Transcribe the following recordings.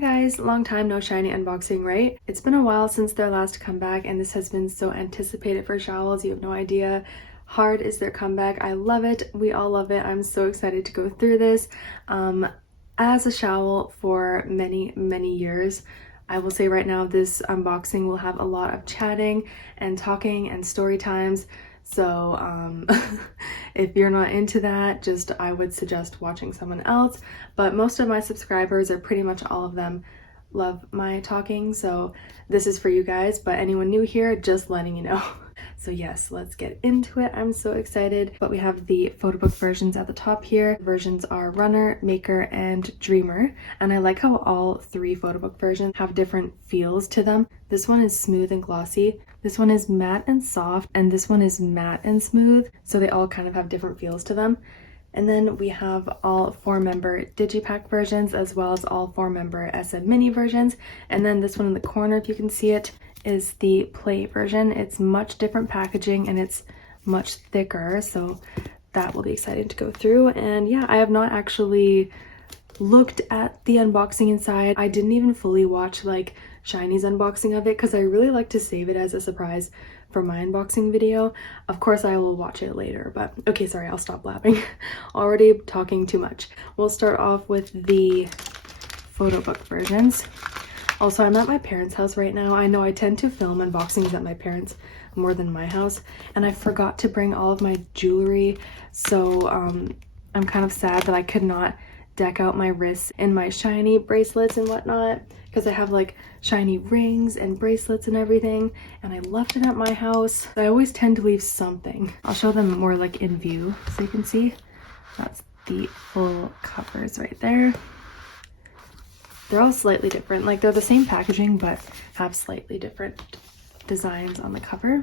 guys, long time no SHINee unboxing, right? It's been a while since their last comeback and this has been so anticipated for Showels, you have no idea. Hard is their comeback. I love it. We all love it. I'm so excited to go through this. As a Showl for many years, I will say right now this unboxing will have a lot of chatting and talking and story times. So if you're not into that, I would suggest watching someone else. But most of my subscribers, or pretty much all of them, love my talking. So this is for you guys, but anyone new here, just letting you know. So yes, let's get into it. I'm so excited. But we have the Photobook versions at the top here. Versions are Runner, Maker, and Dreamer. And I like how all three Photobook versions have different feels to them. This one is smooth and glossy. This one is matte and soft, and this one is matte and smooth. So they all kind of have different feels to them. And then we have all 4-member Digipack versions, as well as all 4-member SMini versions. And then this one in the corner, if you can see it, is the Play version. It's much different packaging and it's much thicker, so that will be exciting to go through. And yeah, I have not actually looked at the unboxing inside. I didn't even fully watch like SHINee's unboxing of it because I really like to save it as a surprise for my unboxing video. Of course I will watch it later, but okay, sorry, I'll stop blabbing. Already talking too much. We'll start off with the Photobook versions. Also, I'm at my parents' house right now. I know I tend to film unboxings at my parents' more than my house, and I forgot to bring all of my jewelry, so I'm kind of sad that I could not deck out my wrists in my SHINee bracelets and whatnot, because I have like SHINee rings and bracelets and everything, and I left it at my house. I always tend to leave something. I'll show them more like in view so you can see. That's the full covers right there. They're all slightly different, like they're the same packaging but have slightly different designs on the cover.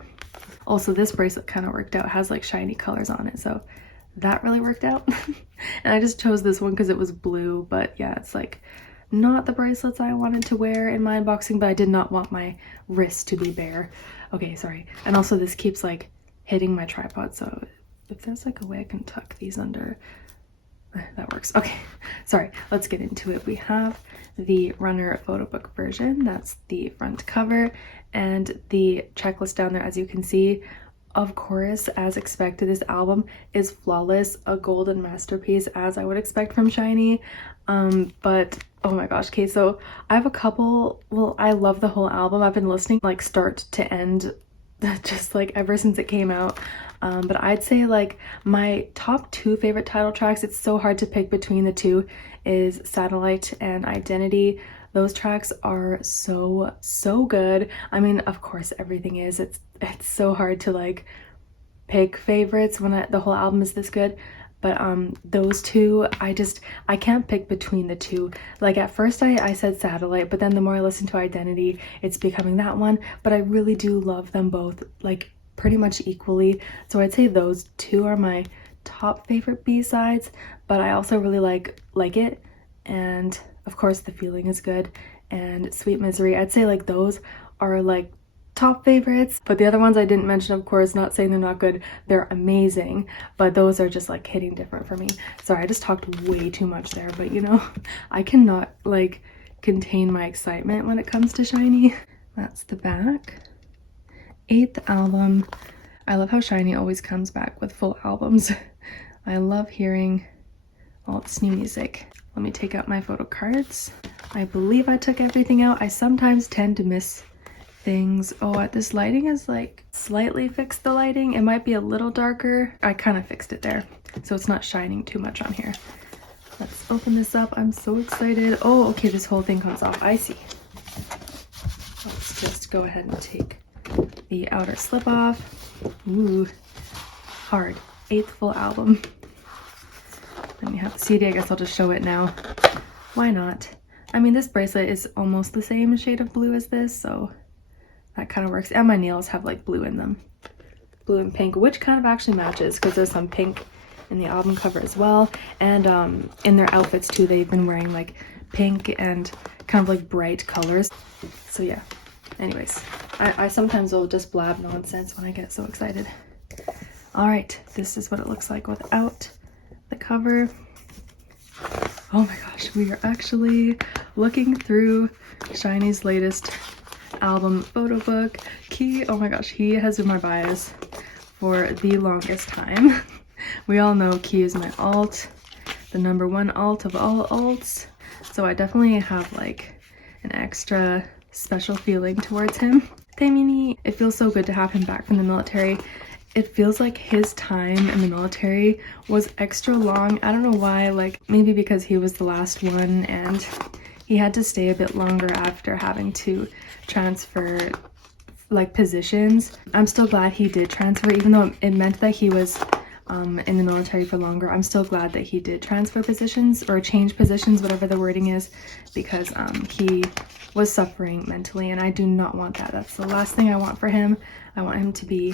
Also, this bracelet kind of worked out. It has like SHINee colors on it, so that really worked out. And I just chose this one because it was blue, but yeah, it's like not the bracelets I wanted to wear in my unboxing, but I did not want my wrist to be bare. Okay, sorry. And also this keeps like hitting my tripod, so if there's like a way I can tuck these under, that works. Okay, sorry, let's get into it. We have the Runner Photobook version. That's the front cover and the checklist down there, as you can see. Of course, as expected, this album is flawless, a golden masterpiece, as I would expect from SHINee. But oh my gosh, okay, so I have a couple, well, I love the whole album. I've been listening like start to end just like ever since it came out. But I'd say like my top 2 favorite title tracks, it's so hard to pick between the two, is Satellite and Identity. Those tracks are so good. I mean, of course everything is. It's so hard to like pick favorites when the whole album is this good. But those two, I can't pick between the two. Like at first I said Satellite, but then the more I listen to Identity, it's becoming that one. But I really do love them both like pretty much equally. So I'd say those two are my top favorite B-sides, but I also really like it, and of course The Feeling is good, and Sweet Misery. I'd say like those are like top favorites, but the other ones I didn't mention, of course, not saying they're not good, they're amazing, but those are just like hitting different for me. Sorry, I just talked way too much there, but you know, I cannot like contain my excitement when it comes to SHINee. That's the back. 8th album. I love how SHINee always comes back with full albums. I love hearing all this new music. Let me take out my photo cards. I believe I took everything out. I sometimes tend to miss things. Oh, this lighting is like slightly fixed the lighting. It might be a little darker. I kind of fixed it there, so it's not shining too much on here. Let's open this up. I'm so excited. Oh, okay, this whole thing comes off. I see. Let's just go ahead and take the outer slip off. Ooh, hard. 8th full album. Then we have the CD. I guess I'll just show it now. Why not? I mean, this bracelet is almost the same shade of blue as this, so that kind of works. And my nails have like blue in them. Blue and pink, which kind of actually matches because there's some pink in the album cover as well. And in their outfits too, they've been wearing like pink and kind of like bright colors. So yeah, anyways, I sometimes will just blab nonsense when I get so excited. All right, this is what it looks like without the cover. Oh my gosh, we are actually looking through SHINee's latest album, Photobook. Oh my gosh, he has been my bias for the longest time. We all know Key is my alt, the #1 alt of all alts. So I definitely have like an extra special feeling towards him. SMini, it feels so good to have him back from the military. It feels like his time in the military was extra long. I don't know why, like maybe because he was the last one and he had to stay a bit longer after having to transfer like positions. I'm still glad he did transfer, even though it meant that he was in the military for longer. I'm still glad that he did transfer positions or change positions, whatever the wording is, because he was suffering mentally and I do not want that. That's the last thing I want for him. I want him to be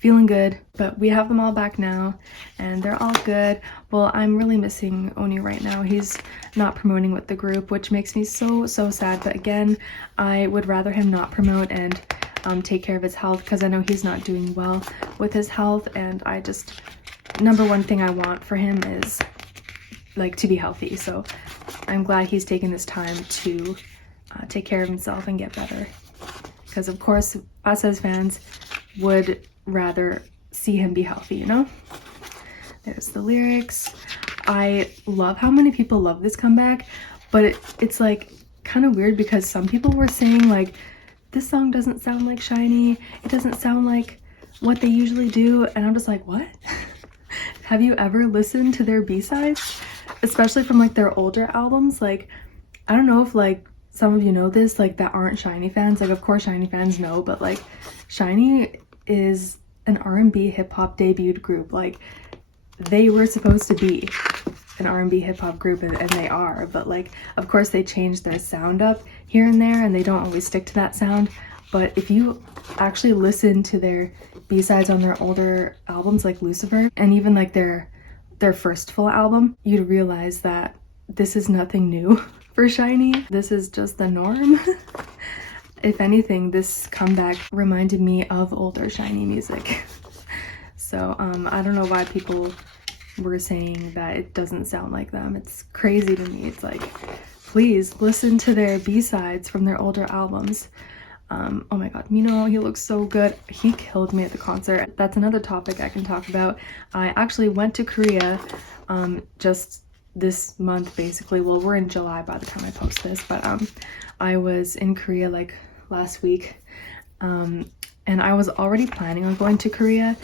feeling good, but we have them all back now and they're all good. Well, I'm really missing Oni right now. He's not promoting with the group, which makes me so sad, but again, I would rather him not promote and take care of his health, because I know he's not doing well with his health, and I just, #1 thing I want for him is like to be healthy. So I'm glad he's taking this time to take care of himself and get better, because of course us as fans would rather see him be healthy, you know? There's the lyrics. I love how many people love this comeback, but it's like kind of weird because some people were saying like, this song doesn't sound like SHINee, it doesn't sound like what they usually do, and I'm just like, what? Have you ever listened to their B-sides? Especially from like their older albums? Like, I don't know if like some of you know this, like that aren't SHINee fans. Like of course SHINee fans know, but like SHINee is an R&B hip-hop debuted group. Like they were supposed to be an R&B hip-hop group and they are, but like of course they changed their sound up here and there and they don't always stick to that sound. But if you actually listen to their B-sides on their older albums like Lucifer and even like their first full album, you'd realize that this is nothing new for SHINee. This is just the norm. If anything, this comeback reminded me of older SHINee music. So I don't know why people were saying that it doesn't sound like them. It's crazy to me. It's like, please listen to their B-sides from their older albums. Oh my god, Mino, he looks so good. He killed me at the concert. That's another topic I can talk about. I actually went to Korea just this month basically. Well, we're in July by the time I post this, but I was in Korea like last week, and I was already planning on going to Korea,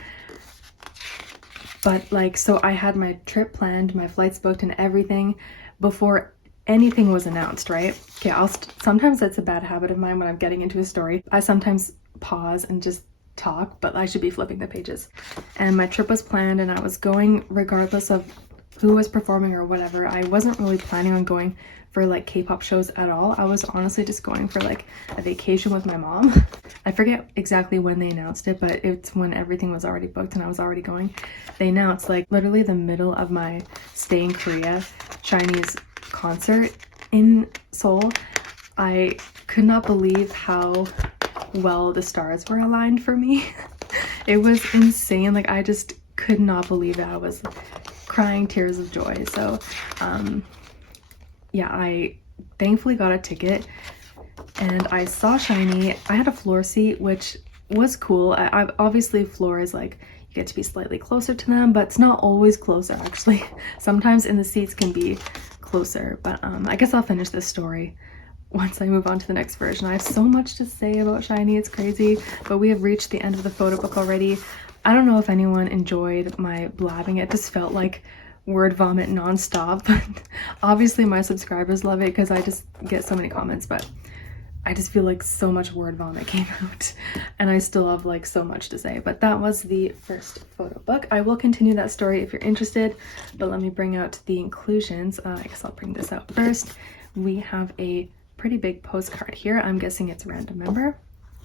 but like, so I had my trip planned, my flights booked and everything before anything was announced, right? Okay, sometimes that's a bad habit of mine when I'm getting into a story. I sometimes pause and just talk, but I should be flipping the pages. And my trip was planned and I was going regardless of who was performing or whatever. I wasn't really planning on going for like K-pop shows at all. I was honestly just going for like a vacation with my mom. I forget exactly when they announced it, but it's when everything was already booked and I was already going. They announced like literally the middle of my stay in Korea, SHINee's concert in Seoul. I could not believe how well the stars were aligned for me. It was insane. Like I just could not believe it. I was crying tears of joy. So yeah, I thankfully got a ticket and I saw SHINee. I had a floor seat, which was cool. I obviously floor is like you get to be slightly closer to them, but it's not always closer actually. Sometimes in the seats can be closer, but I guess I'll finish this story once I move on to the next version. I have so much to say about SHINee, it's crazy, but we have reached the end of the photo book already. I don't know if anyone enjoyed my blabbing. It just felt like word vomit non-stop, but obviously my subscribers love it because I just get so many comments, but I just feel like so much word vomit came out and I still have like so much to say. But that was the first photo book. I will continue that story if you're interested, but let me bring out the inclusions. I guess I'll bring this out first. We have a pretty big postcard here. I'm guessing it's a random member.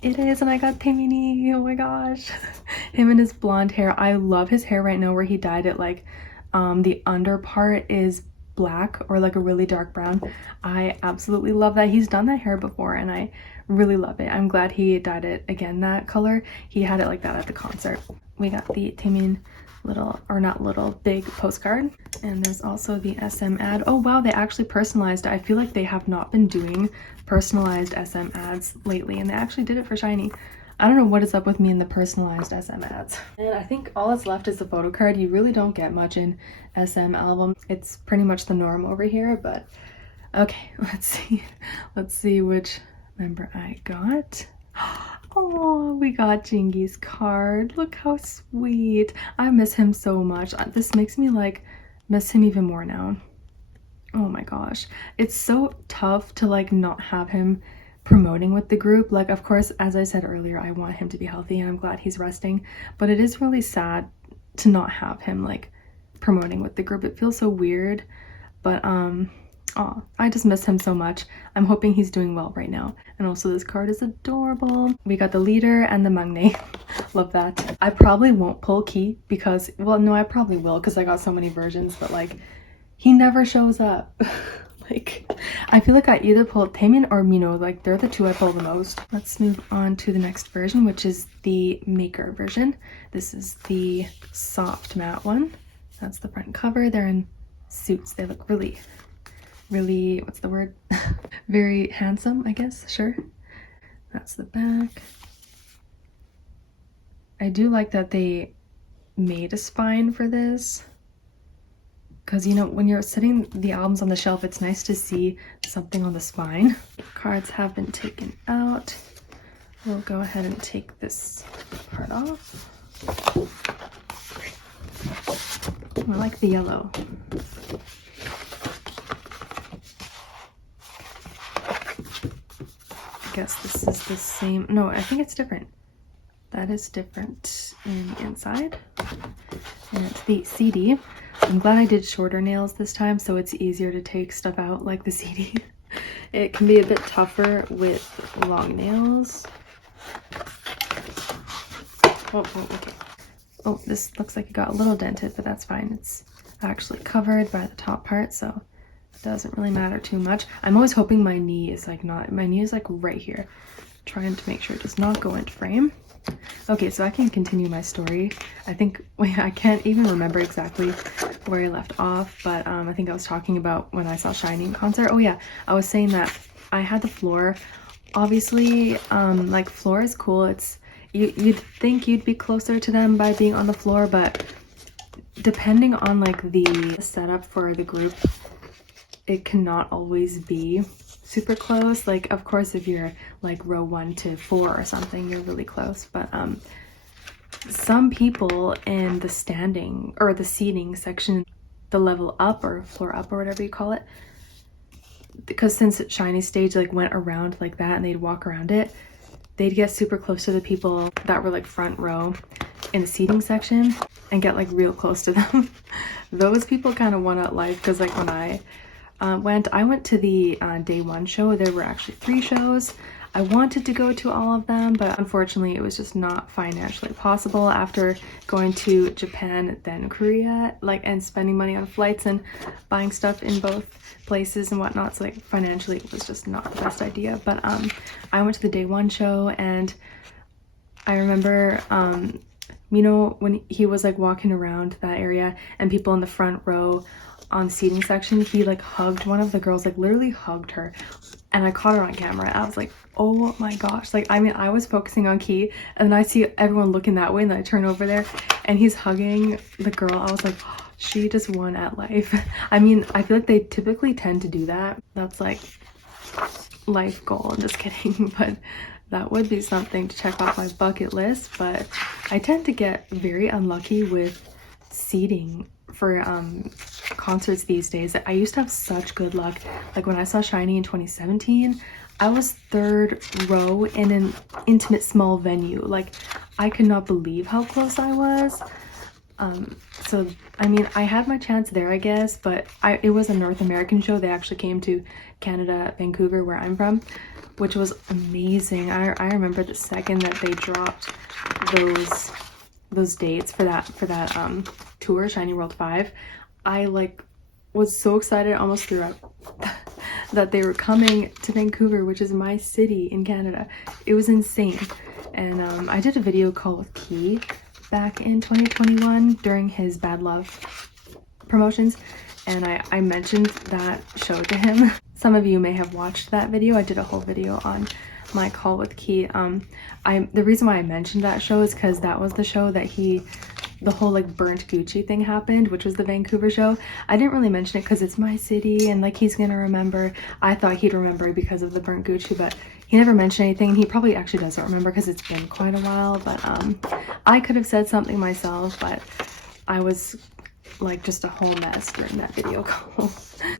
It is, and I got SMini. Oh my gosh. Him and his blonde hair. I love his hair right now where he dyed it like the under part is black or like a really dark brown. I absolutely love that. He's done that hair before and I really love it. I'm glad he dyed it again that color. He had it like that at the concert. We got the Taemin little, or not little, big postcard. And there's also the SM ad. Oh wow, they actually personalized it. I feel like they have not been doing personalized SM ads lately, and they actually did it for SHINee. I don't know what is up with me in the personalized SM ads. And I think all that's left is the photo card. You really don't get much in SM album. It's pretty much the norm over here, but okay, let's see. Let's see which member I got. Oh, we got Jingy's card. Look how sweet. I miss him so much. This makes me like miss him even more now. Oh my gosh. It's so tough to like not have him promoting with the group. Like, of course, as I said earlier, I want him to be healthy and I'm glad he's resting, but it is really sad to not have him like promoting with the group. It feels so weird, but oh, I just miss him so much. I'm hoping he's doing well right now. And also this card is adorable. We got the leader and the maknae. Love that. I probably won't pull Ki because, well, no, I probably will because I got so many versions, but like he never shows up. Like, I feel like I either pull Taemin or Mino, like they're the two I pull the most. Let's move on to the next version, which is the maker version. This is the soft matte one. That's the front cover. They're in suits. They look really, what's the word? Very handsome, I guess, sure. That's the back. I do like that they made a spine for this. Because, you know, when you're sitting the albums on the shelf, it's nice to see something on the spine. Cards have been taken out. We'll go ahead and take this part off. I like the yellow. I guess this is the same. No, I think it's different. That is different in the inside. And it's the CD. I'm glad I did shorter nails this time so it's easier to take stuff out like the CD. It can be a bit tougher with long nails. Oh, okay. Oh, this looks like it got a little dented, but that's fine. It's actually covered by the top part, so it doesn't really matter too much. I'm always hoping my knee is like not, my knee is like right here. Trying to make sure it does not go into frame. Okay, so I can continue my story. I think, wait, I can't even remember exactly where I left off, but I think I was talking about when I saw SHINee in concert. Oh yeah, I was saying that I had the floor. Obviously, like floor is cool. It's you'd think you'd be closer to them by being on the floor, but depending on like the setup for the group, it cannot always be super close. Like, of course, if you're like row 1 to 4 or something, you're really close, but some people in the standing or the seating section, the level up or floor up or whatever you call it, because since SHINee stage like went around like that and they'd walk around it, they'd get super close to the people that were like front row in the seating section and get like real close to them. Those people kind of won at life, because like when I went to the day 1 show. There were actually 3 shows. I wanted to go to all of them, but unfortunately it was just not financially possible after going to Japan, then Korea, like, and spending money on flights and buying stuff in both places and whatnot. So like financially it was just not the best idea. But I went to the day 1 show, and I remember Mino, when he was like walking around that area and people in the front row on seating section, he like hugged one of the girls, like literally hugged her, and I caught her on camera. I was like, oh my gosh, like, I mean, I was focusing on Ki and then I see everyone looking that way, and then I turn over there and he's hugging the girl. I was like, oh, she just won at life. I mean, I feel like they typically tend to do that. That's like life goal. I'm just kidding, but that would be something to check off my bucket list. But I tend to get very unlucky with seating for concerts these days. I used to have such good luck. Like when I saw SHINee in 2017, I was 3rd row in an intimate small venue. Like, I could not believe how close I was. So I mean, I had my chance there, I guess, but it was a North American show. They actually came to Canada, Vancouver, where I'm from, which was amazing. I remember the second that they dropped those dates for that tour, SHINee World 5, I like was so excited, I almost threw up that they were coming to Vancouver, which is my city in Canada. It was insane. And I did a video call with Ki back in 2021 during his Bad Love promotions, and I mentioned that show to him. Some of you may have watched that video. I did a whole video on my call with Key. The reason why I mentioned that show is because that was the show that the whole like burnt Gucci thing happened, which was the Vancouver show. I didn't really mention it because it's my city and like he's gonna remember. I thought he'd remember because of the burnt Gucci, but he never mentioned anything. He probably actually doesn't remember because it's been quite a while, but I could have said something myself, but I was like just a whole mess during that video call.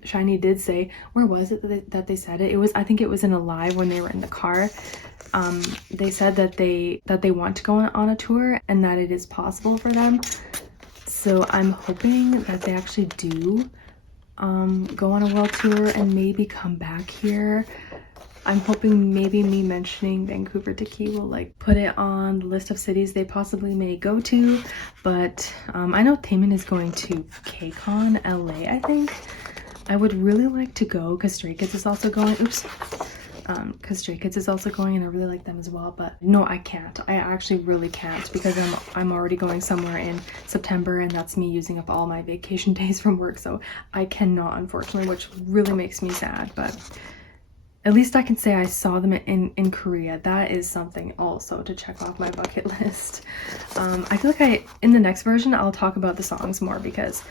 SHINee did say, where was it that they said it? It was, I think it was in a live when they were in the car. They said that they want to go on a tour and that it is possible for them. So I'm hoping that they actually do go on a world tour and maybe come back here. I'm hoping maybe me mentioning Vancouver to Key will like put it on the list of cities they possibly may go to. But I know Taemin is going to KCON LA, I think. I would really like to go because Stray Kids is also going. Oops. Because Stray Kids is also going and I really like them as well, but no, I can't. I actually really can't because I'm already going somewhere in September and that's me using up all my vacation days from work, so I cannot, unfortunately, which really makes me sad. But at least I can say I saw them in Korea. That is something also to check off my bucket list. I feel like in the next version I'll talk about the songs more because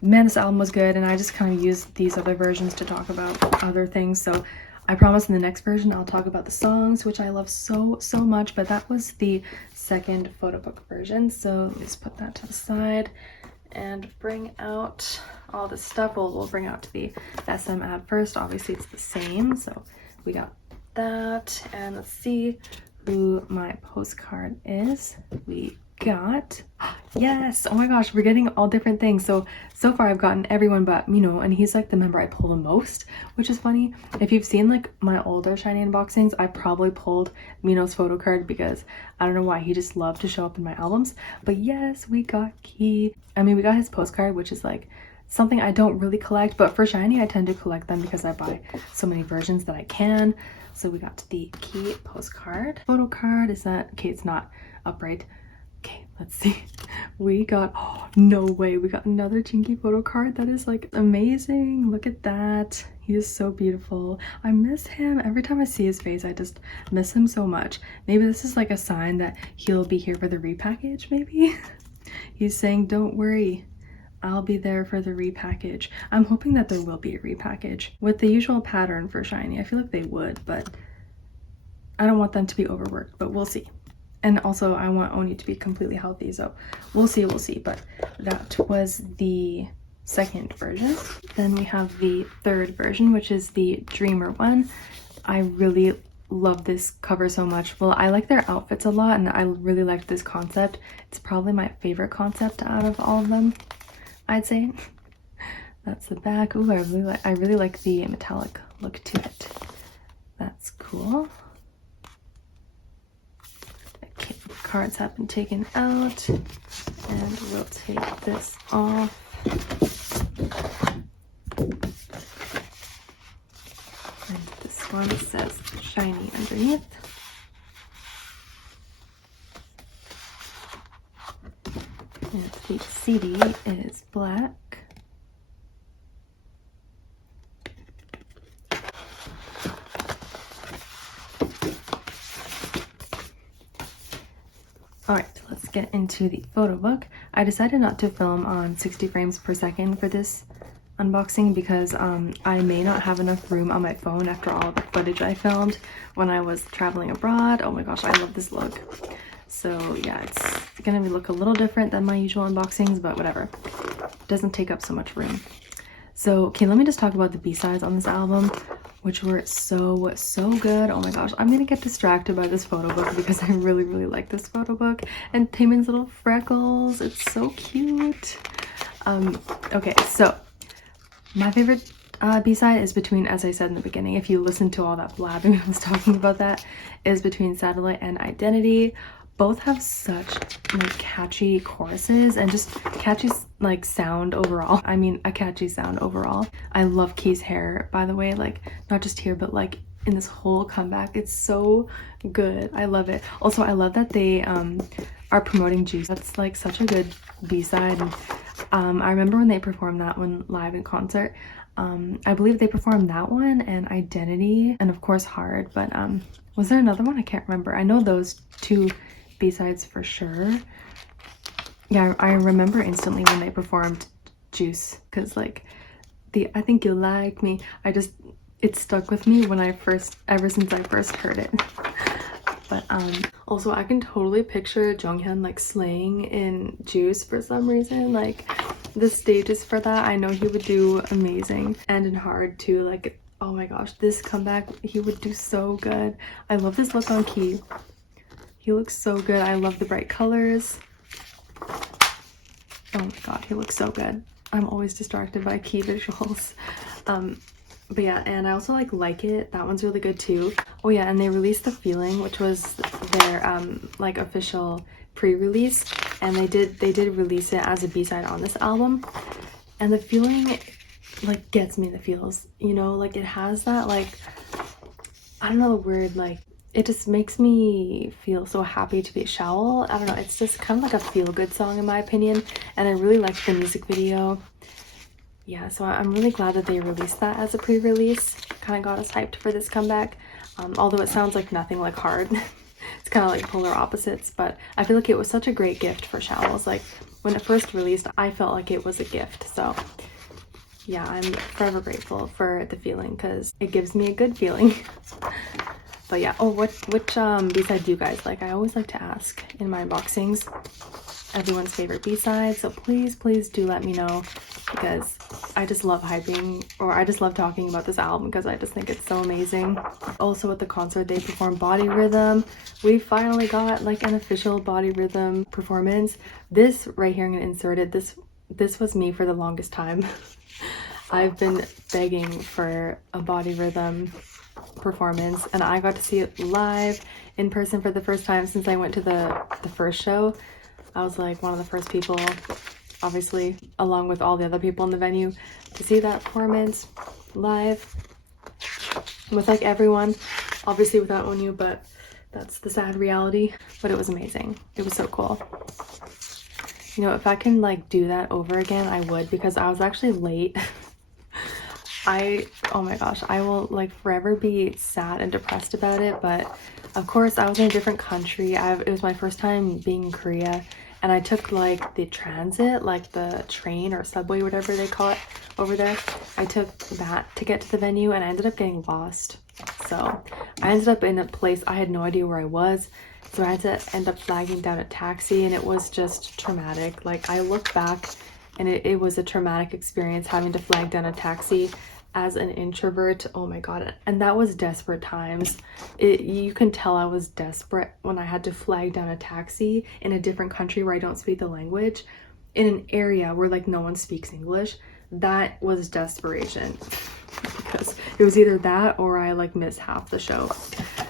man, this album was good and I just kind of used these other versions to talk about other things. So I promise in the next version I'll talk about the songs, which I love so much, but that was the second photo book version. So let's put that to the side and bring out all the stuff. We'll bring out the SM ad first. Obviously it's the same. So we got that, and let's see who my postcard is. We got, yes, oh my gosh, we're getting all different things. So far I've gotten everyone but Mino, and he's like the member I pull the most, which is funny. If you've seen like my older SHINee unboxings, I probably pulled Mino's photo card because I don't know why, he just loved to show up in my albums. But yes, we got Key. I mean, we got his postcard, which is like something I don't really collect, but for SHINee I tend to collect them because I buy so many versions that I can. So we got the Key postcard. Photo card, is that okay? It's not upright. Okay, let's see. We got, oh no way, we got another Chinky photo card. That is like amazing. Look at that. He is so beautiful. I miss him. Every time I see his face, I just miss him so much. Maybe this is like a sign that he'll be here for the repackage, maybe. He's saying, don't worry, I'll be there for the repackage. I'm hoping that there will be a repackage with the usual pattern for SHINee. I feel like they would, but I don't want them to be overworked, but we'll see. And also I want Oni to be completely healthy, so we'll see. But that was the second version. Then we have the third version, which is the Dreamer one. I really love this cover so much. Well, I like their outfits a lot and I really liked this concept. It's probably my favorite concept out of all of them, I'd say. That's the back. Ooh, I really like the metallic look to it. That's cool. Okay, the cards have been taken out and we'll take this off. And this one says SHINee underneath. And the CD is black. Alright, let's get into the photo book. I decided not to film on 60 frames per second for this unboxing because I may not have enough room on my phone after all the footage I filmed when I was traveling abroad. Oh my gosh, I love this look. So yeah, it's gonna look a little different than my usual unboxings, but whatever. It doesn't take up so much room. So, okay, let me just talk about the B-sides on this album, which were so good. Oh my gosh, I'm gonna get distracted by this photo book because I really like this photo book. And Taemin's little freckles, it's so cute. Okay, so my favorite B-side is between, as I said in the beginning, if you listen to all that blabbing I was talking about, that is between Satellite and Identity. Both have such like catchy choruses and just catchy like sound overall. I mean, a catchy sound overall. I love Key's hair, by the way, like not just here but like in this whole comeback. It's so good. I love it. Also, I love that they are promoting Juice. That's like such a good B-side. I remember when they performed that one live in concert. I believe they performed that one and Identity and of course Hard, but was there another one? I can't remember. I know those two B-sides for sure. Yeah, I remember instantly when they performed Juice, because like the I Think You Like Me, it stuck with me when ever since I first heard it. But also I can totally picture Jonghyun like slaying in Juice for some reason. Like the stages for that, I know he would do amazing, and in Hard too. Like, oh my gosh, this comeback he would do so good. I love his look on Key. He looks so good. I love the bright colors. Oh my god, he looks so good. I'm always distracted by Key visuals. But yeah, and I also like it. That one's really good too. Oh yeah, and they released The Feeling, which was their like official pre-release, and they did release it as a B-side on this album. And The Feeling like gets me the feels, you know, like it has that, like, I don't know the word, like it just makes me feel so happy to be at Shawl. I don't know, it's just kind of like a feel-good song in my opinion, and I really liked the music video. Yeah, so I'm really glad that they released that as a pre-release. Kind of got us hyped for this comeback, although it sounds like nothing like Hard. It's kind of like polar opposites, but I feel like it was such a great gift for Showers. Like when it first released, I felt like it was a gift. So yeah, I'm forever grateful for The Feeling because it gives me a good feeling. But yeah, oh, which B-side do you guys like? I always like to ask in my unboxings everyone's favorite B-side, so please do let me know, because I just love hyping, or I just love talking about this album because I just think it's so amazing. Also at the concert they performed Body Rhythm. We finally got like an official Body Rhythm performance. This right here, I'm gonna insert it, this was me for the longest time. I've been begging for a Body Rhythm performance, and I got to see it live in person for the first time since I went to the first show. I was like one of the first people, obviously, along with all the other people in the venue, to see that performance live with like everyone, obviously without Onyu, but that's the sad reality. But it was amazing. It was so cool. You know, if I can like do that over again, I would, because I was actually late. Oh my gosh, I will like forever be sad and depressed about it, but of course I was in a different country. It was my first time being in Korea, and I took like the transit, like the train or subway, whatever they call it over there. I took that to get to the venue, and I ended up getting lost. So I ended up in a place I had no idea where I was. So I had to end up flagging down a taxi, and it was just traumatic. Like I look back and it was a traumatic experience having to flag down a taxi as an introvert. Oh my god. And that was desperate times. You can tell I was desperate when I had to flag down a taxi in a different country where I don't speak the language, in an area where like no one speaks English. That was desperation, because it was either that or I like missed half the show.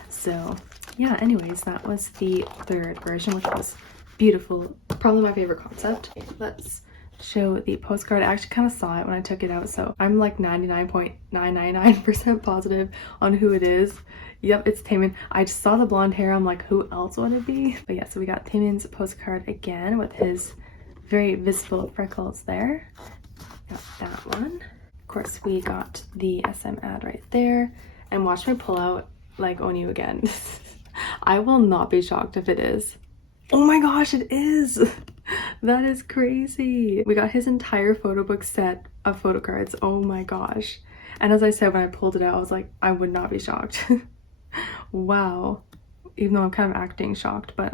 So yeah, anyways, that was the third version, which was beautiful. Probably my favorite concept. Let's show the postcard. I actually kind of saw it when I took it out, so I'm like 99.999% positive on who it is. Yep, it's Taemin. I just saw the blonde hair, I'm like, who else would it be? But yeah, so we got Taemin's postcard again with his very visible freckles there. Got that one. Of course, we got the SM ad right there, and watch me pull out like Onyu again. I will not be shocked if it is. Oh my gosh, it is! That is crazy. We got his entire photobook set of photo cards. Oh my gosh. And as I said, when I pulled it out, I was like, I would not be shocked. Wow. Even though I'm kind of acting shocked, but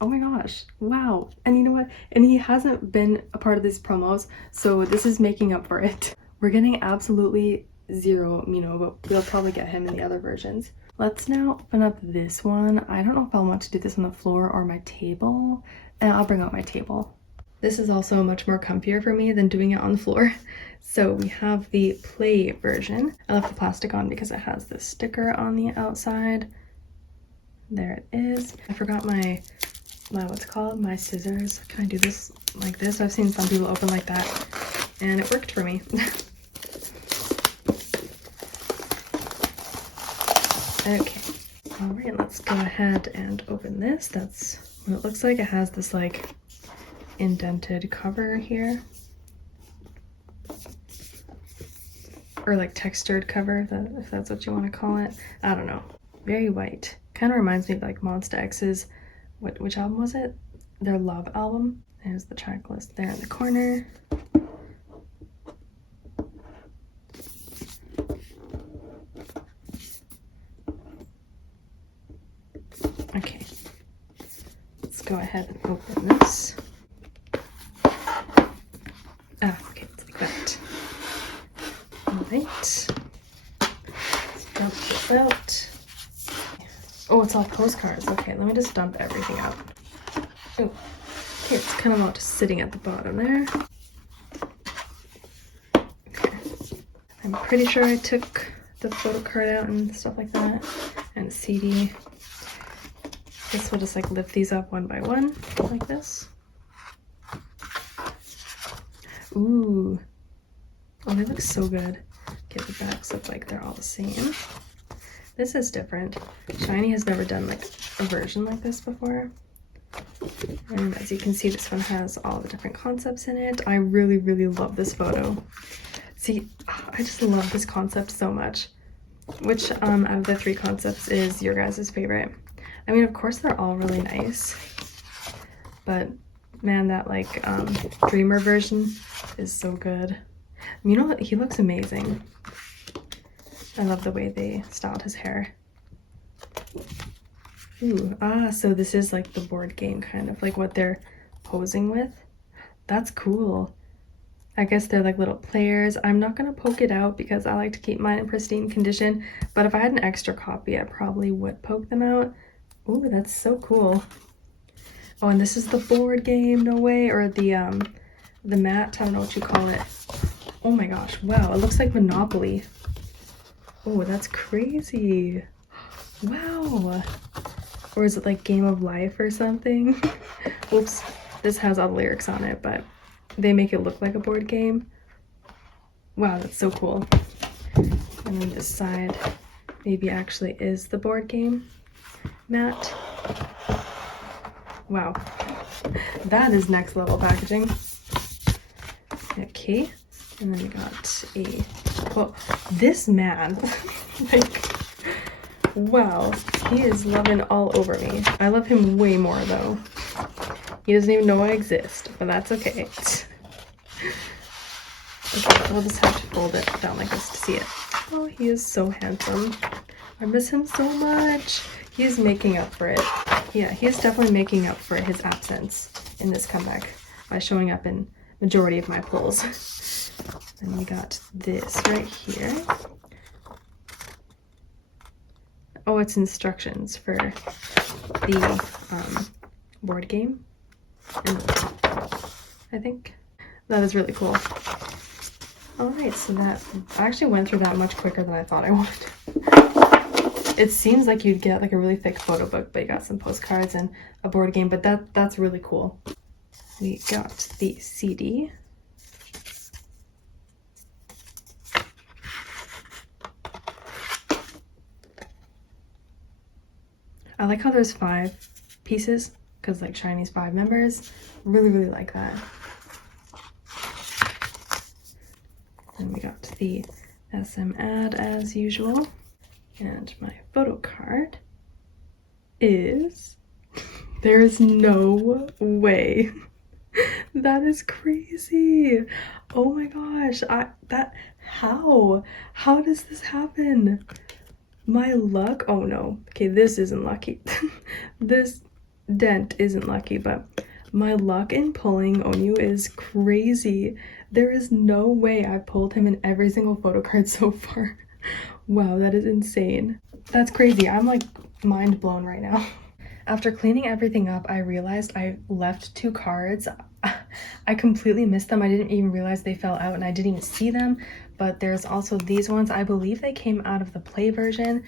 oh my gosh, wow. And you know what? And he hasn't been a part of these promos, so this is making up for it. We're getting absolutely zero Mino, but we'll probably get him in the other versions. Let's now open up this one. I don't know if I'll want to do this on the floor or my table, and I'll bring out my table. This is also much more comfier for me than doing it on the floor. So we have the play version. I left the plastic on because it has this sticker on the outside. There it is. I forgot my what's it called? My scissors. Can I do this like this? I've seen some people open like that, and it worked for me. Okay, all right, let's go ahead and open this. That's It looks like it has this like indented cover here. Or like textured cover, if that's what you want to call it. I don't know. Very white. Kind of reminds me of like Monsta X's, which album was it? Their Love album. There's the track list there in the corner. Okay. Let's go ahead and open this. Ah, okay, it's like that. Alright. Let's dump this out. Oh, it's all postcards. Okay, let me just dump everything out. Oh, okay, it's kind of all just sitting at the bottom there. Okay. I'm pretty sure I took the photo card out and stuff like that. And the CD. This will just like lift these up one by one, like this. Ooh. Oh, they look so good. Okay, the backs look like they're all the same. This is different. SHINee has never done like a version like this before. And as you can see, this one has all the different concepts in it. I really, really love this photo. See, I just love this concept so much. Which out of the 3 concepts is your guys' favorite? I mean, of course they're all really nice. But man, that like dreamer version is so good. You know what? He looks amazing. I love the way they styled his hair. Ooh, so this is like the board game kind of like what they're posing with. That's cool. I guess they're like little players. I'm not gonna poke it out because I like to keep mine in pristine condition, but if I had an extra copy, I probably would poke them out. Ooh, that's so cool. Oh, and this is the board game, no way, or the mat, I don't know what you call it. Oh my gosh, wow, it looks like Monopoly. Oh, that's crazy. Wow. Or is it like Game of Life or something? Oops, this has all the lyrics on it, but they make it look like a board game. Wow, that's so cool. And then this side maybe actually is the board game mat. Wow, that is next level packaging. Okay, and then we got a, well, this man, like, wow, he is loving all over me. I love him way more though. He doesn't even know I exist, but that's okay. Okay, we'll just have to fold it down like this to see it. Oh, he is so handsome. I miss him so much. He is making up for it. Yeah, he is definitely making up for his absence in this comeback by showing up in majority of my pulls. And we got this right here. Oh, it's instructions for the board game in the top, I think. That is really cool. Alright, so that, I actually went through that much quicker than I thought I would. It seems like you'd get like a really thick photo book, but you got some postcards and a board game, but that's really cool. We got the CD. I like how there's 5 pieces, because like SHINee's 5 members. Really, really like that. And we got the SM ad as usual. And my photo card is, there is no way. That is crazy. Oh my gosh, how does this happen? My luck, oh no, okay, this isn't lucky. This dent isn't lucky, but my luck in pulling Onyu is crazy. There is no way I pulled him in every single photo card so far. Wow, that is insane. That's crazy. I'm like mind blown right now. After cleaning everything up, I realized I left 2 cards. I completely missed them. I didn't even realize they fell out and I didn't even see them. But there's also these ones. I believe they came out of the play version.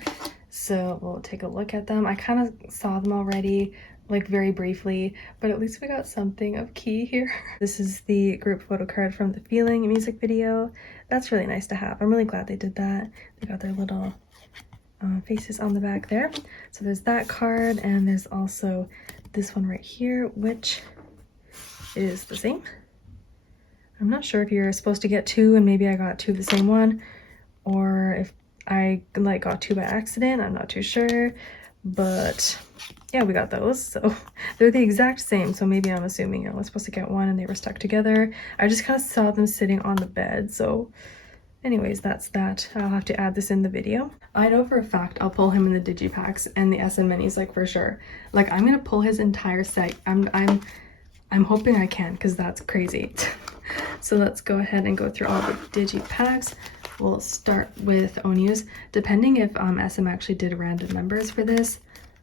So we'll take a look at them. I kind of saw them already, like very briefly, but at least we got something of key here. This is the group photo card from the Feeling music video. That's really nice to have. I'm really glad they did that. They got their little faces on the back there. So there's that card, and there's also this one right here, which is the same. I'm not sure if you're supposed to get two and maybe I got two of the same one, or if I like got two by accident. I'm not too sure, but yeah, we got those. So they're the exact same, so maybe I'm assuming I was supposed to get one and they were stuck together. I just kind of saw them sitting on the bed, so anyways, that's that. I'll have to add this in the video. I know for a fact I'll pull him in the Digipacks and the SMinis, like for sure. Like I'm gonna pull his entire set. I'm hoping I can, because that's crazy. So let's go ahead and go through all the Digipacks. We'll start with Onyu's. Depending if SM actually did random members for this,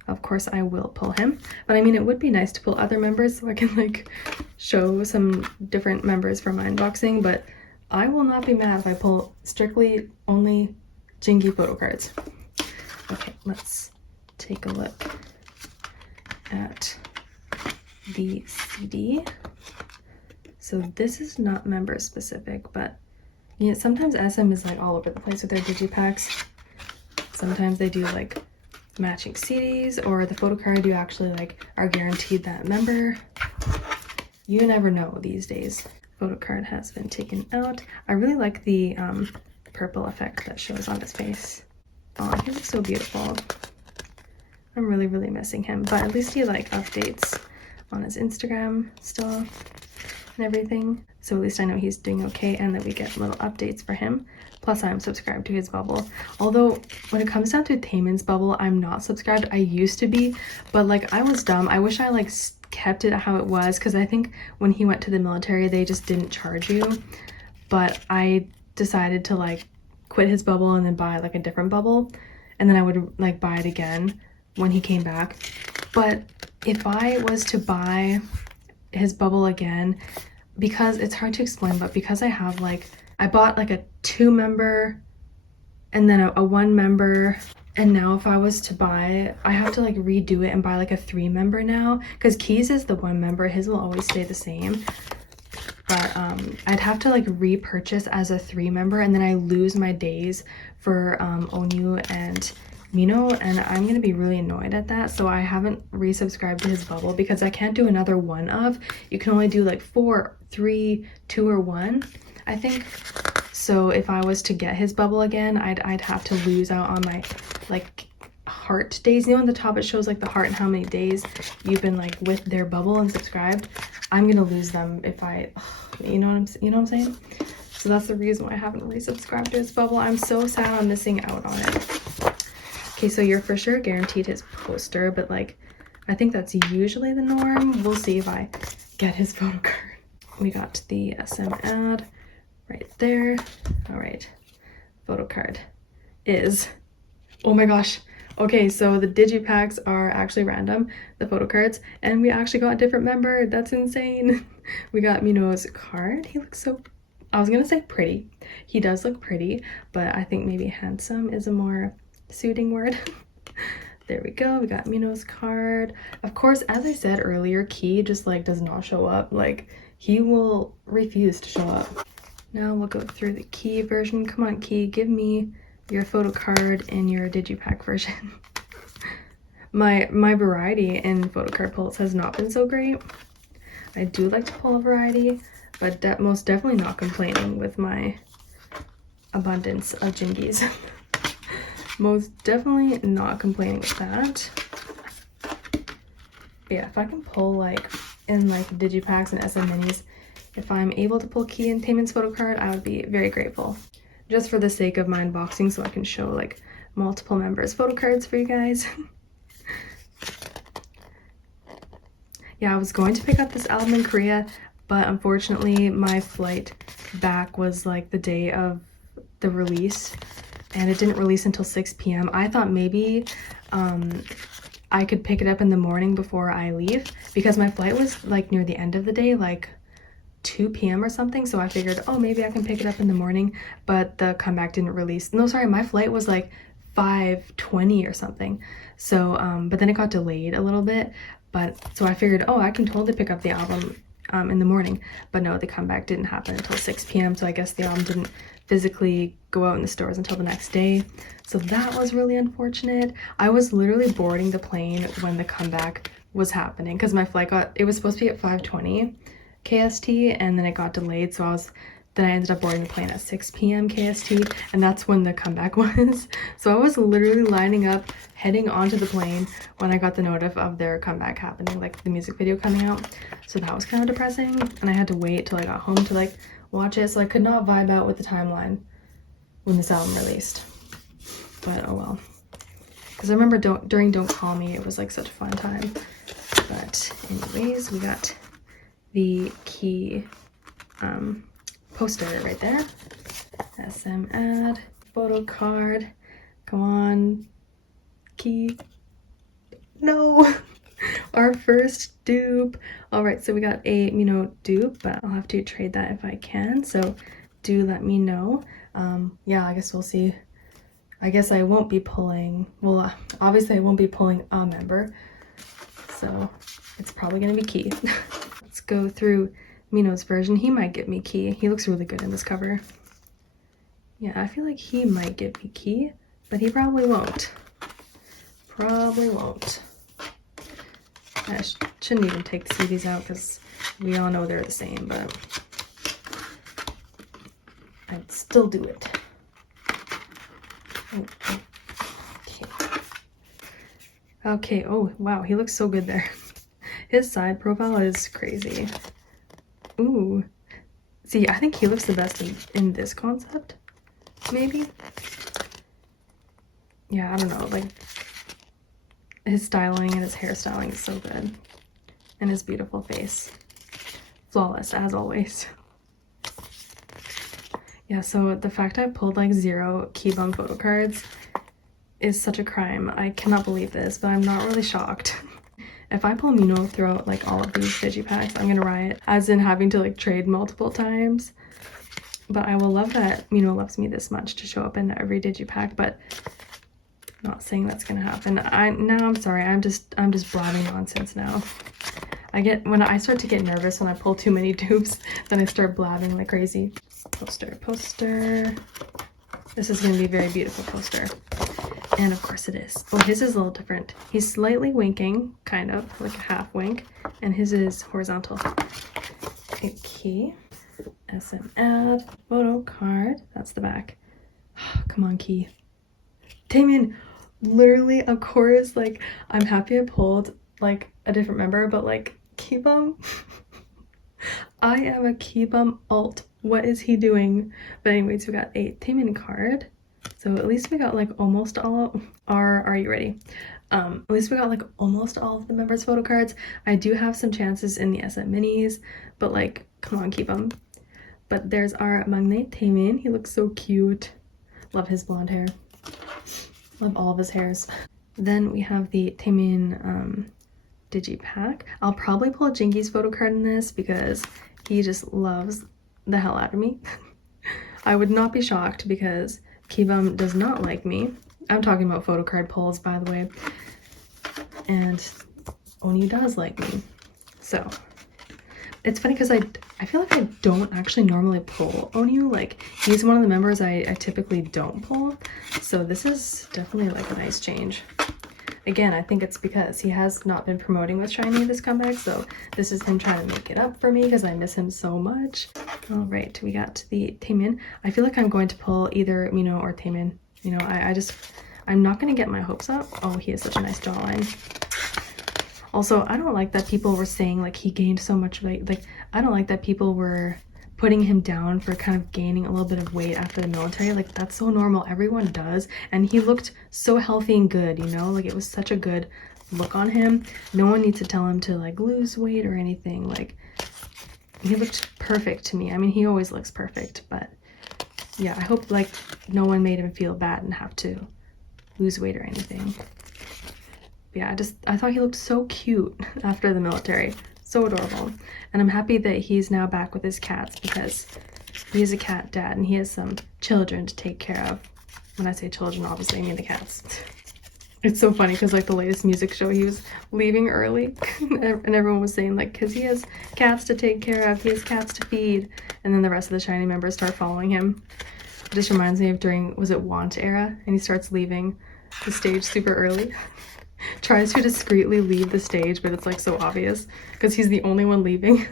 of course I will pull him. But I mean, it would be nice to pull other members so I can like show some different members for my unboxing, but I will not be mad if I pull strictly only Jingy photo cards. Okay, let's take a look at the CD. So this is not member specific, but yeah, sometimes SM is like all over the place with their Digipacks. Sometimes they do like matching CDs, or the photo card you actually like are guaranteed that member. You never know these days. Photo card has been taken out. I really like the purple effect that shows on his face. Oh, he looks so beautiful. I'm really missing him, but at least he like updates on his Instagram still and everything. So at least I know he's doing okay and that we get little updates for him. Plus I'm subscribed to his bubble. Although when it comes down to Taemin's bubble, I'm not subscribed. I used to be, but like I was dumb. I wish I like kept it how it was, because I think when he went to the military they just didn't charge you. But I decided to like quit his bubble and then buy like a different bubble, and then I would like buy it again when he came back. But if I was to buy his bubble again, because it's hard to explain, but because I have like, I bought like a 2-member and then a 1-member, and now if I was to buy, I have to like redo it and buy like a 3-member now, because Keys is the 1-member, his will always stay the same. But I'd have to like repurchase as a 3-member, and then I lose my days for Onyu and Mino, and I'm gonna be really annoyed at that. So I haven't resubscribed to his bubble because I can't do another one of. You can only do like 4, 3, 2, or 1, I think. So if I was to get his bubble again, I'd have to lose out on my like heart days. You know, on the top it shows like the heart and how many days you've been like with their bubble and subscribed. I'm gonna lose them if I, you know what I'm saying? So that's the reason why I haven't resubscribed to his bubble. I'm so sad I'm missing out on it. Okay, so you're for sure guaranteed his poster, but like I think that's usually the norm. We'll see if I get his photo card. We got the SM ad right there. All right, photo card is, oh my gosh. Okay, so the Digipacks are actually random, the photo cards, and we actually got a different member. That's insane. We got Mino's card. He looks so, I was gonna say pretty. He does look pretty, but I think maybe handsome is a more suiting word. There we go. We got Mino's card. Of course, as I said earlier, Key just like does not show up. Like he will refuse to show up. Now we'll go through the Key version. Come on, Key, give me your photo card in your Digipack version. My variety in photo card pulls has not been so great. I do like to pull a variety, but most definitely not complaining with my abundance of Jingies. Most definitely not complaining with that. But yeah, if I can pull like in like Digipacks and SMinis, if I'm able to pull Key and Taemin's photo card, I would be very grateful. Just for the sake of my unboxing, so I can show like multiple members' photo cards for you guys. Yeah, I was going to pick up this album in Korea, but unfortunately my flight back was like the day of the release, and it didn't release until 6 p.m. I thought maybe I could pick it up in the morning before I leave, because my flight was like near the end of the day, like 2 p.m. or something. So I figured, oh, maybe I can pick it up in the morning, but the comeback didn't release. No, sorry, my flight was like 5:20 or something. So but then it got delayed a little bit, but so I figured, oh, I can totally pick up the album in the morning. But no, the comeback didn't happen until 6 p.m. so I guess the album didn't physically go out in the stores until the next day. So that was really unfortunate. I was literally boarding the plane when the comeback was happening because my flight it was supposed to be at 5:20 KST and then it got delayed. So then I ended up boarding the plane at 6 p.m. KST, and that's when the comeback was. So I was literally lining up, heading onto the plane when I got the notif of their comeback happening, like the music video coming out. So that was kind of depressing, and I had to wait till I got home to like watch it, so I could not vibe out with the timeline when this album released. But oh well. Because I remember during Don't Call Me, it was like such a fun time. But anyways, we got the key poster right there. SM ad, photo card. Come on, key. No, our first dupe. All right, so we got a dupe, but I'll have to trade that if I can. So do let me know. Yeah, I guess we'll see. I guess I won't be pulling. Well, obviously I won't be pulling a member, so it's probably gonna be key. Let's go through Mino's version. He might get me key. He looks really good in this cover. Yeah, I feel like he might get me key, but he probably won't. Probably won't. I shouldn't even take the CDs out because we all know they're the same, but I'd still do it. Okay, oh wow, he looks so good there. His side profile is crazy. Ooh. See, I think he looks the best in this concept, maybe? Yeah, I don't know, like, his styling and his hairstyling is so good. And his beautiful face. Flawless, as always. Yeah, so the fact I pulled like 0 Keybum photo cards is such a crime. I cannot believe this, but I'm not really shocked. If I pull Mino throughout like all of these Digipacks, I'm gonna riot, as in having to like trade multiple times. But I will love that Mino loves me this much to show up in every Digipack, but not saying that's gonna happen. I'm sorry, I'm just blabbing nonsense now. When I start to get nervous when I pull too many dupes, then I start blabbing like crazy. Poster. This is gonna be a very beautiful poster. And of course it is. Oh, his is a little different. He's slightly winking, kind of, like a half wink, and his is horizontal. Okay. SM ad, photo card. That's the back. Come on, key. Taemin, literally, of course, like, I'm happy I pulled, like, a different member, but, like, Keybum? I am a Keybum alt. What is he doing? But anyways, we got a Taemin card. So at least we got like almost all are you ready? At least we got like almost all of the members' photo cards. I do have some chances in the SMinis, but like, come on, keep them. But there's our maknae Taemin. He looks so cute. Love his blonde hair. Love all of his hairs. Then we have the Taemin Digipack. I'll probably pull Jinki's photo card in this because he just loves the hell out of me. I would not be shocked because Keybum does not like me. I'm talking about photo card pulls, by the way. And Onyu does like me. So it's funny because I feel like I don't actually normally pull Onyu. Like, he's one of the members I typically don't pull. So this is definitely like a nice change. Again, I think it's because he has not been promoting with SHINee this comeback, so this is him trying to make it up for me because I miss him so much. All right, we got the Taemin. I feel like I'm going to pull either Mino or Taemin. You know, I'm not going to get my hopes up. Oh, he has such a nice jawline. Also, I don't like that people were saying like he gained so much weight. Like, I don't like that people were putting him down for kind of gaining a little bit of weight after the military. Like, that's so normal. Everyone does. And he looked so healthy and good, you know? Like, it was such a good look on him. No one needs to tell him to like lose weight or anything. Like, he looked perfect to me. I mean, he always looks perfect, but yeah, I hope like no one made him feel bad and have to lose weight or anything. Yeah, I thought he looked so cute after the military. So adorable. And I'm happy that he's now back with his cats because he's a cat dad and he has some children to take care of. When I say children, obviously I mean the cats. It's so funny because like the latest music show, he was leaving early and everyone was saying like, because he has cats to take care of, he has cats to feed, and then the rest of the SHINee members start following him. It just reminds me of during, was it Want era? And he starts leaving the stage super early. Tries to discreetly leave the stage, but it's like so obvious because he's the only one leaving.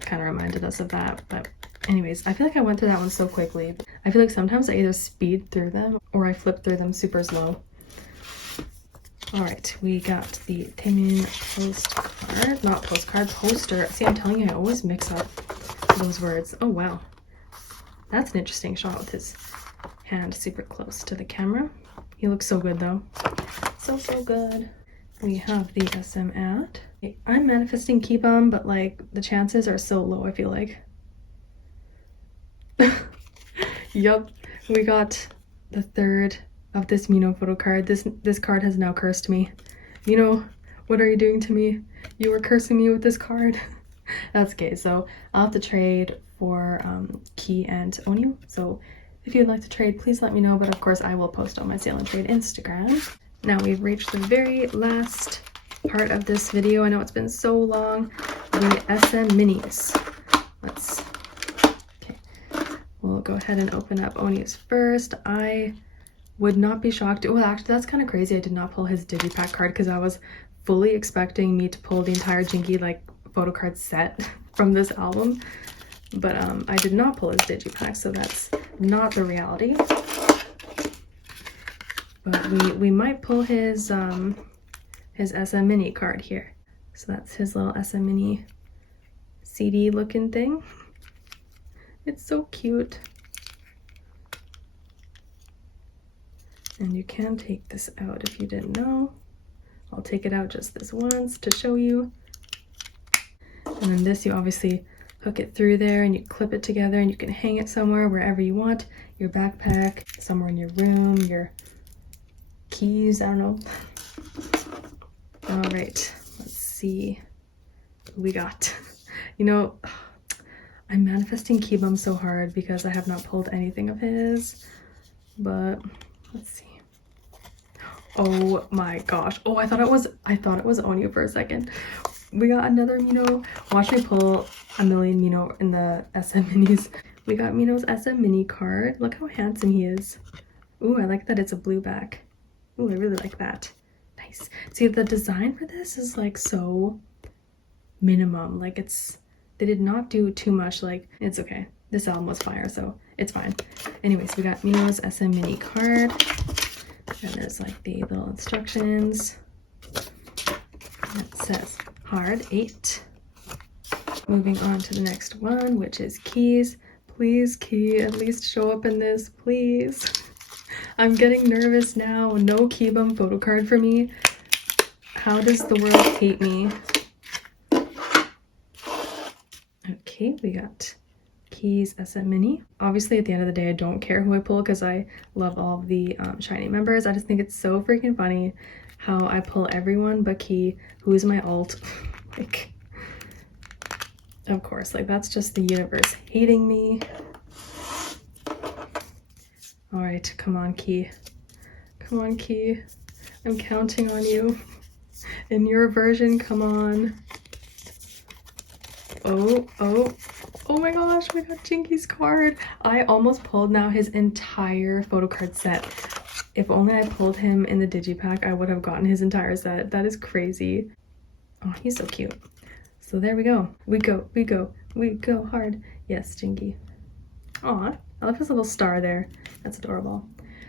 Kind of reminded us of that. But anyways, I feel like I went through that one so quickly. I feel like sometimes I either speed through them or I flip through them super slow. All right, we got the Taemin postcard, not postcard, poster. See, I'm telling you, I always mix up those words. Oh, wow. That's an interesting shot with his hand super close to the camera. He looks so good though. So good. We have the SM ad. I'm manifesting Key Bum, but like the chances are so low, I feel like. Yup, we got the third of this Mino photo card. This card has now cursed me. Mino, what are you doing to me? You were cursing me with this card. That's okay. So I'll have to trade for Key and Onyu. So if you'd like to trade, please let me know. But of course, I will post on my sale and trade Instagram. Now we've reached the very last part of this video. I know it's been so long. The SM minis. Okay. We'll go ahead and open up Onyu's first. I would not be shocked. Well, actually, that's kind of crazy. I did not pull his Digipack card because I was fully expecting me to pull the entire Jinky like photo card set from this album. But I did not pull his Digipack, so that's not the reality. But we might pull his SMini card here. So that's his little SMini CD looking thing. It's so cute. And you can take this out if you didn't know. I'll take it out just this once to show you. And then this, you obviously hook it through there and you clip it together and you can hang it somewhere, wherever you want. Your backpack, somewhere in your room, your keys, I don't know. All right, let's see who we got. You know, I'm manifesting Key Bum so hard because I have not pulled anything of his, but let's see. Oh my gosh. Oh, I thought it was Onyu for a second. We got another Mino. Watch me pull a million Mino in the SM minis. We got Mino's SM mini card. Look how handsome he is. Ooh, I like that it's a blue back. Ooh, I really like that. Nice. See, the design for this is like so minimum. Like they did not do too much. Like, it's okay. This album was fire, so it's fine. Anyways, we got Mino's SM mini card. And there's like the little instructions. It says hard 8. Moving on to the next one, which is keys. Please, Key, at least show up in this, please. I'm getting nervous now. No Key Bum photo card for me. How does the world hate me? Okay, we got Key's SM Mini. Obviously, at the end of the day, I don't care who I pull because I love all of the SHINee members. I just think it's so freaking funny how I pull everyone but Key, who is my alt. Like, of course, like that's just the universe hating me. All right, come on, Key. Come on, Key. I'm counting on you. In your version, come on. Oh my gosh, we got Jinky's card. I almost pulled now his entire photo card set. If only I pulled him in the Digipack, I would have gotten his entire set. That is crazy. Oh, he's so cute. So there we go. We go hard. Yes, Jinky. Aw, I love his little star there. That's adorable.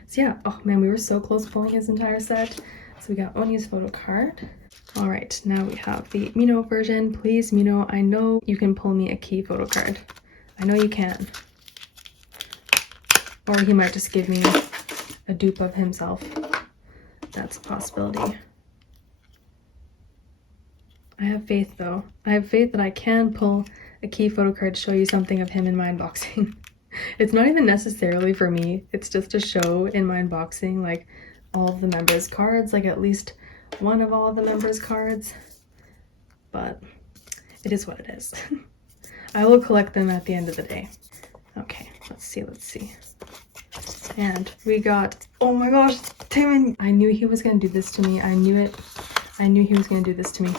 So yeah, oh man, we were so close pulling his entire set. So we got Onyu's photo card. All right, now we have the Mino version. Please, Mino, I know you can pull me a Key photo card. I know you can. Or he might just give me a dupe of himself. That's a possibility. I have faith though. I have faith that I can pull a Key photo card to show you something of him in my unboxing. It's not even necessarily for me. It's just to show in my unboxing like all of the members' cards, like at least one of all of the members' cards. But it is what it is. I will collect them at the end of the day. Okay, let's see. And we got, oh my gosh, Taemin! I knew he was gonna do this to me. I knew it. I knew he was gonna do this to me.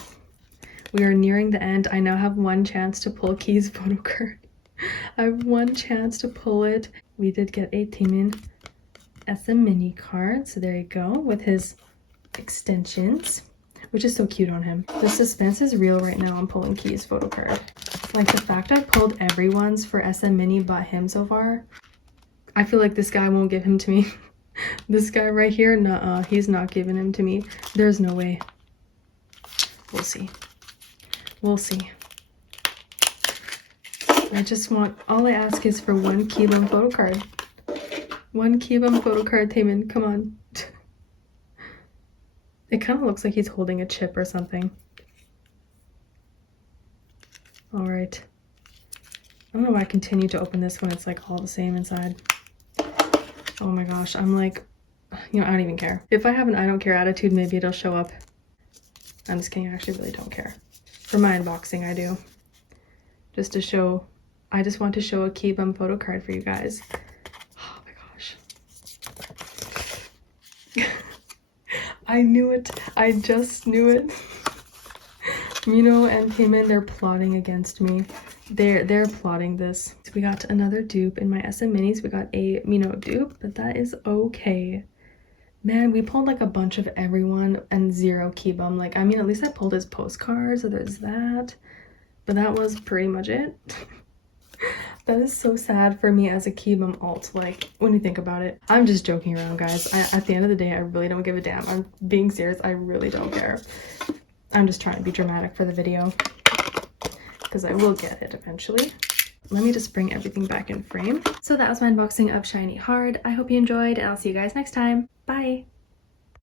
We are nearing the end. I now have one chance to pull Key's photo card. I have one chance to pull it. We did get a Taemin SMini card, so there you go, with his extensions, which is so cute on him. The suspense is real right now on pulling Key's photo card. Like, the fact I pulled everyone's for SMini but him so far, I feel like this guy won't give him to me. This guy right here, nuh-uh, he's not giving him to me. There's no way. We'll see. We'll see. I just want, all I ask is for one Keybum photo card. One Keybum photo card, Taemin, come on. It kind of looks like he's holding a chip or something. All right. I don't know why I continue to open this when it's like all the same inside. Oh my gosh, I'm like, you know, I don't even care. If I have an I don't care attitude, maybe it'll show up. I'm just kidding, I actually really don't care. For my unboxing, I do. Just to show, I just want to show a Keybum photo card for you guys. Oh my gosh. I knew it. I just knew it. Mino and Taemin, they're plotting against me. They're plotting this. So we got another dupe in my SM Minis. We got a Mino dupe, but that is okay. Man, we pulled like a bunch of everyone and zero Keybum. Like, I mean, at least I pulled his postcards, so there's that. But that was pretty much it. That is so sad for me as a Keybum alt, like, when you think about it. I'm just joking around, guys. At the end of the day, I really don't give a damn. I'm being serious. I really don't care. I'm just trying to be dramatic for the video, because I will get it eventually. Let me just bring everything back in frame. So that was my unboxing of SHINee Hard. I hope you enjoyed, and I'll see you guys next time. Bye!